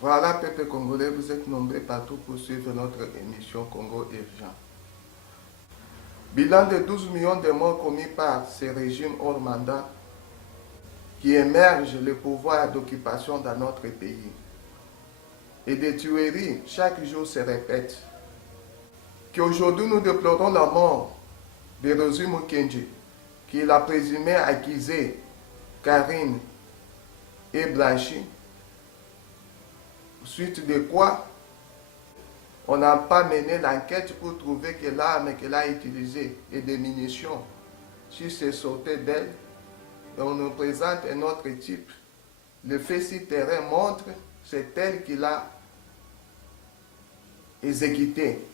Voilà, peuple congolais, vous êtes nombreux partout pour suivre notre émission Congo Urgent. Bilan de 12 millions de morts commis par ces régimes hors mandat qui émergent le pouvoir d'occupation dans notre pays. Et des tueries chaque jour se répètent. Qu'aujourd'hui nous déplorons la mort de Rosie Mukenji, qui l'a présumé accusé Karine et Blanchi, suite de quoi on n'a pas mené l'enquête pour trouver que l'arme qu'elle a utilisée et des munitions si c'est sorti d'elle. Et on nous présente un autre type. Le fait sur terrain montre que c'est elle qui l'a exécuté.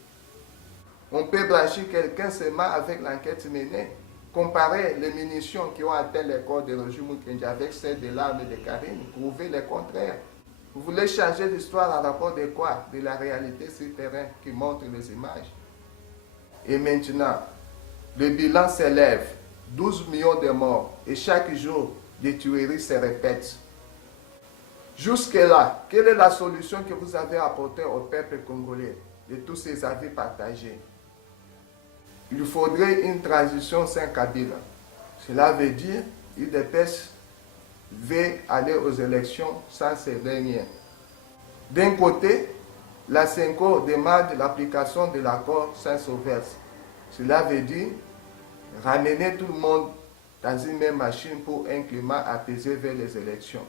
On peut blanchir quelqu'un seulement avec l'enquête menée. Comparer les munitions qui ont atteint les corps de Roger Mukenji avec celles de l'arme de Karine, prouver le contraire. Vous voulez changer l'histoire à rapport de quoi? De la réalité sur le terrain qui montre les images. Et maintenant, le bilan s'élève, 12 millions de morts, et chaque jour, des tueries se répètent. Jusque-là, quelle est la solution que vous avez apportée au peuple congolais de tous ces avis partagés? Il faudrait une transition sans Kabila. Cela veut dire UDPS veut aller aux élections sans ces derniers. D'un côté, la CENCO demande l'application de l'accord sans sauvegarde. Cela veut dire ramener tout le monde dans une même machine pour un climat apaisé vers les élections.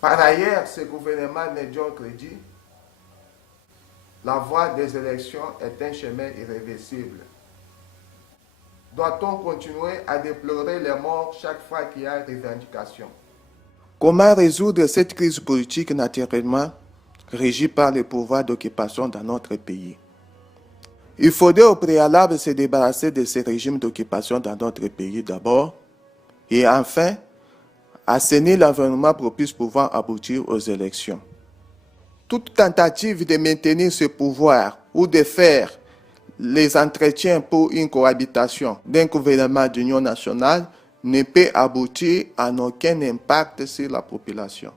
Par ailleurs, ce gouvernement médiocre dit la voie des élections est un chemin irréversible. Doit-on continuer à déplorer les morts chaque fois qu'il y a une revendication? Comment résoudre cette crise politique naturellement régie par le pouvoir d'occupation dans notre pays? Il faudrait au préalable se débarrasser de ces régimes d'occupation dans notre pays d'abord et enfin assainir l'environnement propice pouvant aboutir aux élections. Toute tentative de maintenir ce pouvoir ou de faire les entretiens pour une cohabitation d'un gouvernement d'union nationale ne peut aboutir à aucun impact sur la population.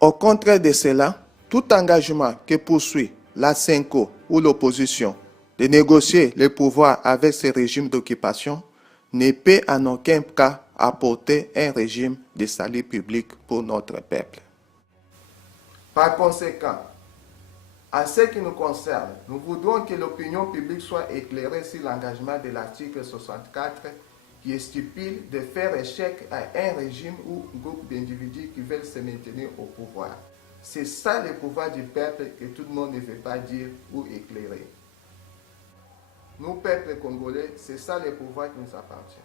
Au contraire de cela, tout engagement que poursuit la CENCO ou l'opposition de négocier le pouvoir avec ces régimes d'occupation ne peut en aucun cas apporter un régime de salut public pour notre peuple. Par conséquent, en ce qui nous concerne, nous voudrons que l'opinion publique soit éclairée sur l'engagement de l'article 64 qui stipule de faire échec à un régime ou groupe d'individus qui veulent se maintenir au pouvoir. C'est ça le pouvoir du peuple que tout le monde ne veut pas dire ou éclairer. Nous, peuple congolais, c'est ça le pouvoir qui nous appartient.